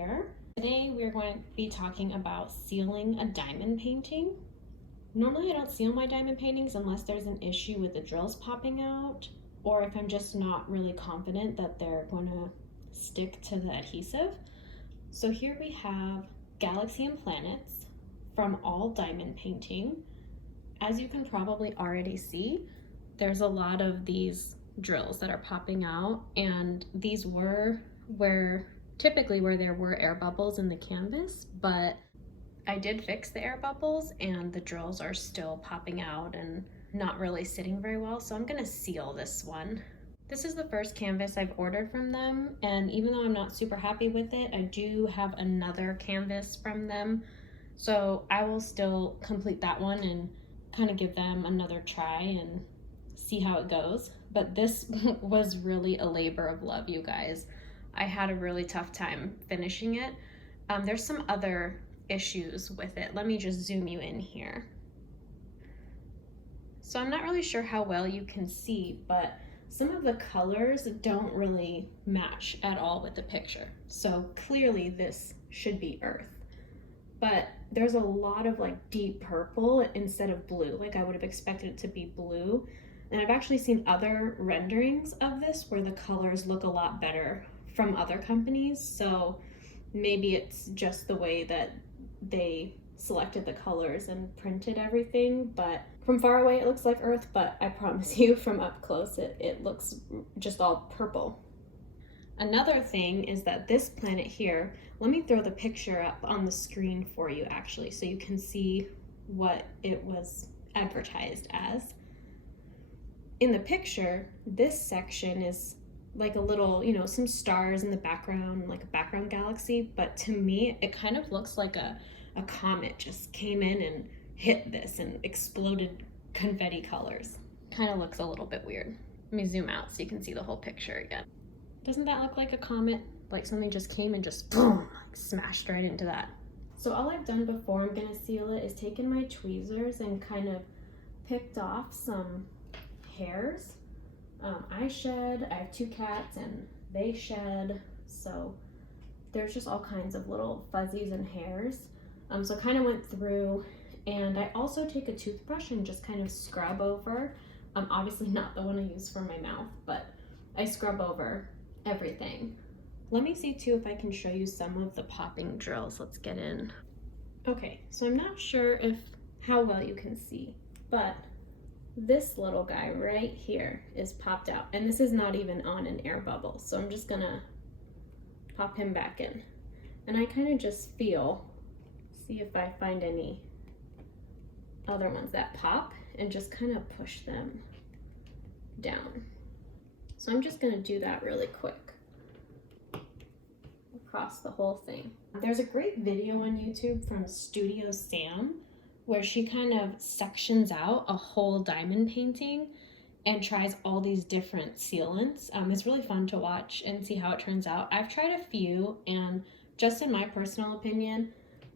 here. Today we're going to be talking about sealing a diamond painting. Normally I don't seal my diamond paintings unless there's an issue with the drills popping out, or if I'm just not really confident that they're going to stick to the adhesive. So here we have Galaxy and Planets from All Diamond Painting. As you can probably already see, there's a lot of these drills that are popping out, and these were typically where there were air bubbles in the canvas, but I did fix the air bubbles and the drills are still popping out and not really sitting very well, so I'm gonna seal this one. This is the first canvas I've ordered from them, and even though I'm not super happy with it, I do have another canvas from them, so I will still complete that one and kind of give them another try and see how it goes. But this was really a labor of love, you guys. I had a really tough time finishing it. There's some other issues with it. Let me just zoom you in here. So I'm not really sure how well you can see, but some of the colors don't really match at all with the picture. So clearly this should be earth, but there's a lot of like deep purple instead of blue. Like I would have expected it to be blue. And I've actually seen other renderings of this where the colors look a lot better from other companies. So maybe it's just the way that they selected the colors and printed everything, but from far away it looks like earth, but I promise you from up close it looks just all purple. Another thing is that this planet here, let me throw the picture up on the screen for you actually so you can see what it was advertised as. In the picture, this section is like a little, some stars in the background, like a background galaxy, but to me it kind of looks like a comet just came in and hit this and exploded confetti colors. Kind of looks a little bit weird. Let me zoom out so you can see the whole picture again. Doesn't that look like a comet? Like something just came and just boom, like smashed right into that. So all I've done before I'm gonna seal it is taken my tweezers and kind of picked off some hairs. I shed, I have 2 cats and they shed, so there's just all kinds of little fuzzies and hairs. So kind of went through, and I also take a toothbrush and just kind of scrub over, obviously not the one I use for my mouth, but I scrub over everything. Let me see too if I can show you some of the popping drills. Let's get in. Okay, so I'm not sure how well you can see, but this little guy right here is popped out, and this is not even on an air bubble, so I'm just gonna pop him back in, and I kind of just see if I find any other ones that pop and just kind of push them down. So I'm just gonna do that really quick across the whole thing. There's a great video on YouTube from Studio Sam where she kind of sections out a whole diamond painting and tries all these different sealants. It's really fun to watch and see how it turns out. I've tried a few, and just in my personal opinion,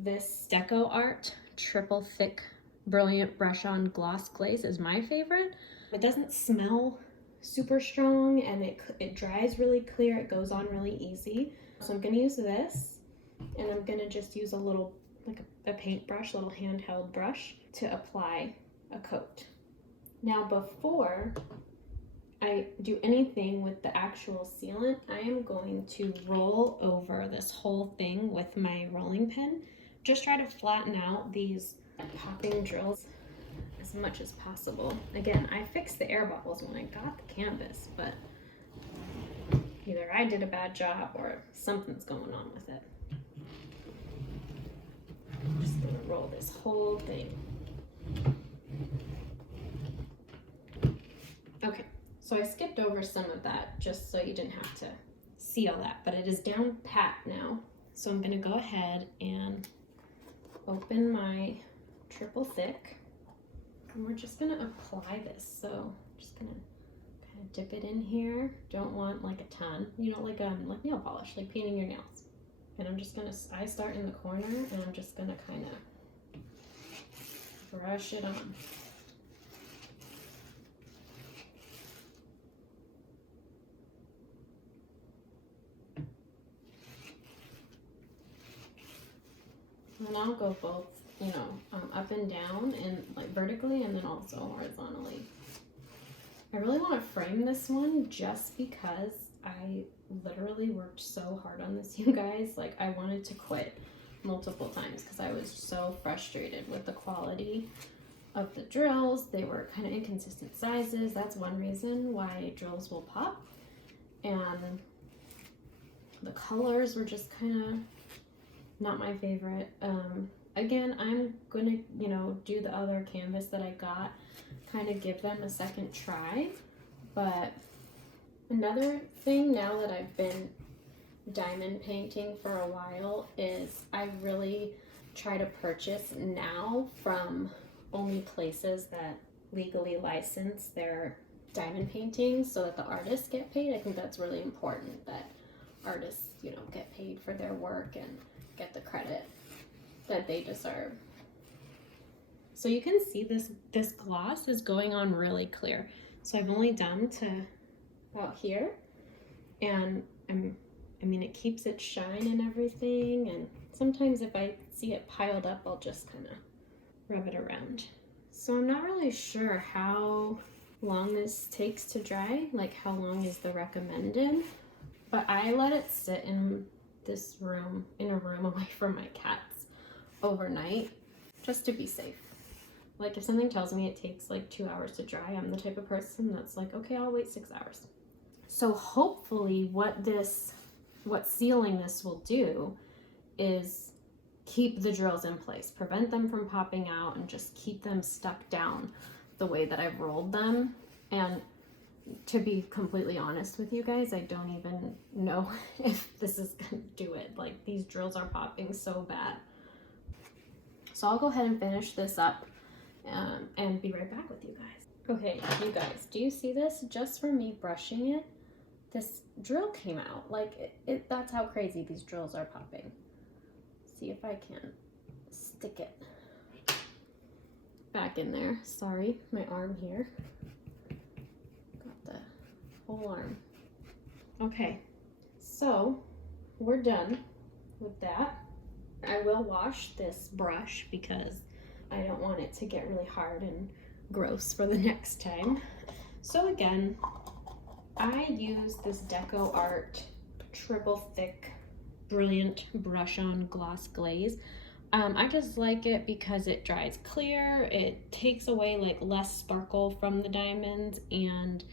this Deco Art Triple Thick Brilliant Brush On Gloss Glaze is my favorite. It doesn't smell super strong and it dries really clear. It goes on really easy. So I'm gonna use this, and I'm gonna just use a little, like a paintbrush, a little handheld brush to apply a coat. Now before I do anything with the actual sealant, I am going to roll over this whole thing with my rolling pin. Just try to flatten out these popping drills as much as possible. Again, I fixed the air bubbles when I got the canvas, but either I did a bad job or something's going on with it. I'm just gonna roll this whole thing. Okay, so I skipped over some of that just so you didn't have to see all that, but it is down pat now. So I'm gonna go ahead and open my triple thick, and we're just gonna apply this. So I'm just gonna kind of dip it in here. Don't want like a ton, like nail polish, like painting your nails. And I'm just gonna, I start in the corner and I'm just gonna kind of brush it on. go both, you know, up and down and like vertically and then also horizontally. I really want to frame this one just because I literally worked so hard on this, you guys. Like, I wanted to quit multiple times because I was so frustrated with the quality of the drills. They were kind of inconsistent sizes. That's one reason why drills will pop. And the colors were just kind of not my favorite. Again, I'm gonna, you know, do the other canvas that I got, kind of give them a second try. But another thing, now that I've been diamond painting for a while, is I really try to purchase now from only places that legally license their diamond paintings so that the artists get paid. I think that's really important, that artists, you know, get paid for their work and get the credit that they deserve. So you can see this gloss is going on really clear. So I've only done to about here, and I mean, it keeps its shine and everything, and sometimes if I see it piled up, I'll just kind of rub it around. So I'm not really sure how long this takes to dry, like how long is the recommended, but I let it sit in this room, in a room away from my cats overnight, just to be safe. Like, if something tells me it takes like 2 hours to dry, I'm the type of person that's like, okay, I'll wait 6 hours. So hopefully what sealing this will do is keep the drills in place, prevent them from popping out, and just keep them stuck down the way that I've rolled them. And to be completely honest with you guys, I don't even know if this is gonna do it. Like, these drills are popping so bad. So I'll go ahead and finish this up and be right back with you guys. Okay, you guys, do you see this? Just from me brushing it, this drill came out. Like, that's how crazy these drills are popping. See if I can stick it back in there. Sorry, my arm here. Got the whole arm. Okay, so we're done with that. I will wash this brush because I don't want it to get really hard and gross for the next time. So again, I use this Deco Art triple thick brilliant brush on gloss glaze. I just like it because it dries clear, it takes away like less sparkle from the diamonds, and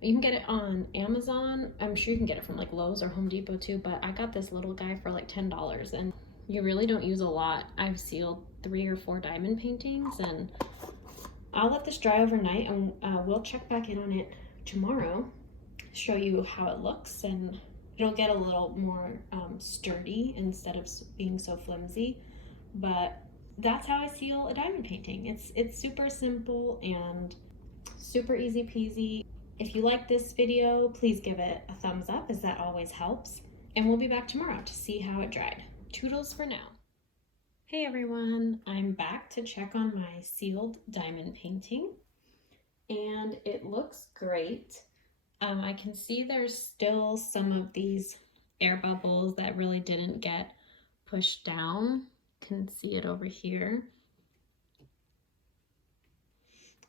you can get it on Amazon. I'm sure you can get it from like Lowe's or Home Depot too, but I got this little guy for like $10, and you really don't use a lot. I've sealed 3 or 4 diamond paintings, and I'll let this dry overnight, and we'll check back in on it tomorrow, show you how it looks, and it'll get a little more sturdy instead of being so flimsy. But that's how I seal a diamond painting. It's super simple and super easy peasy. If you like this video, please give it a thumbs up, as that always helps. And we'll be back tomorrow to see how it dried. Toodles for now. Hey everyone, I'm back to check on my sealed diamond painting, and it looks great. I can see there's still some of these air bubbles that really didn't get pushed down. Can see it over here.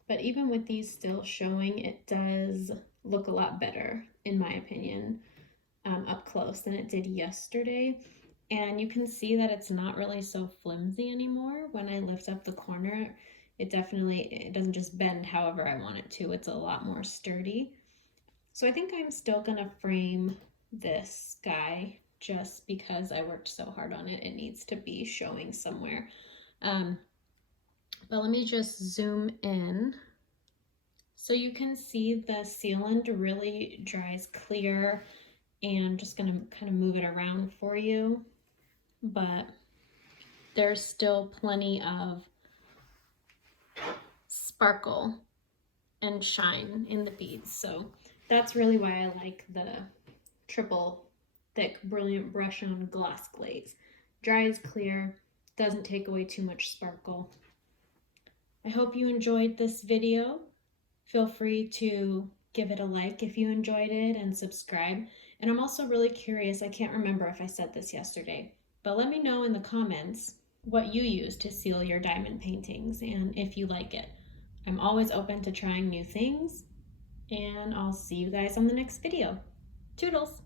But even with these still showing, it does look a lot better, in my opinion, up close than it did yesterday. And you can see that it's not really so flimsy anymore. When I lift up the corner, it doesn't just bend however I want it to. It's a lot more sturdy. So I think I'm still gonna frame this guy just because I worked so hard on it. It needs to be showing somewhere. But let me just zoom in. So you can see the sealant really dries clear, and just gonna kind of move it around for you. But there's still plenty of sparkle and shine in the beads. So that's really why I like the triple thick brilliant brush on gloss glaze. Dries clear, doesn't take away too much sparkle. I hope you enjoyed this video. Feel free to give it a like if you enjoyed it, and subscribe. And I'm also really curious, I can't remember if I said this yesterday, but let me know in the comments what you use to seal your diamond paintings and if you like it. I'm always open to trying new things, and I'll see you guys on the next video. Toodles!